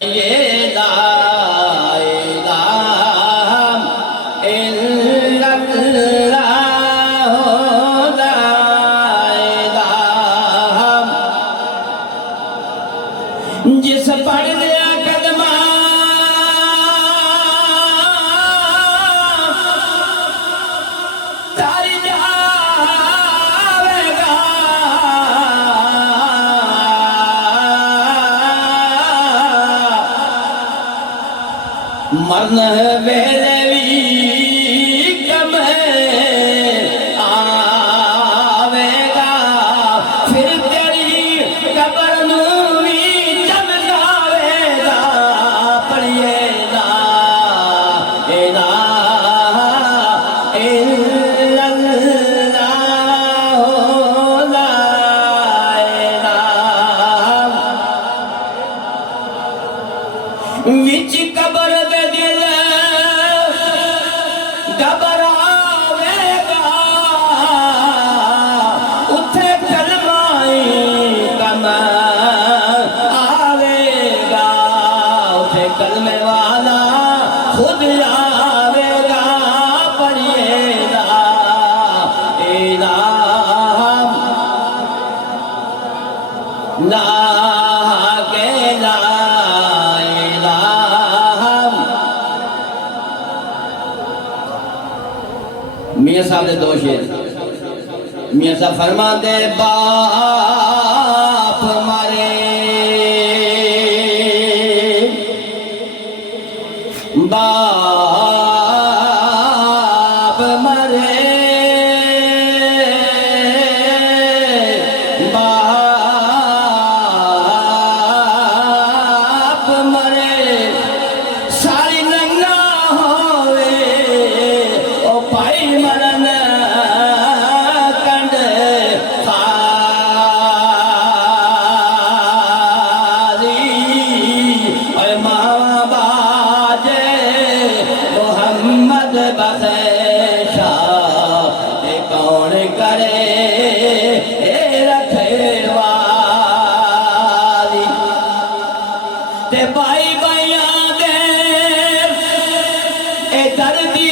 ये ला इलाहा इल्लल्लाह ला इलाहा जिस पढ़ लिया कलमा तारी जावेगा मरन वेले भी कम आवेगा फिर तेरी कब्र नूं भी चमकावेगा। पढ़िए ला इलाहा इल्लल्लाह ला इलाहा विच कब्र दे दिल घबरावेगा उथे कलमाई कम आवेगा उथे कलमे वाला खुद आवेगा। पढ़िए ला इलाहा ला के ला मियाँ साहब ने दो शेर मियाँ साहब फरमाते बाप मारे बाप मरे बाप मरे सारी नंगा होवे ओ भाई मरन कंड खाली ओए मावा बाजे मोहम्मद बख्शा ते कौन करे रखवाली ते भाई भाइयां दे ए दर्दी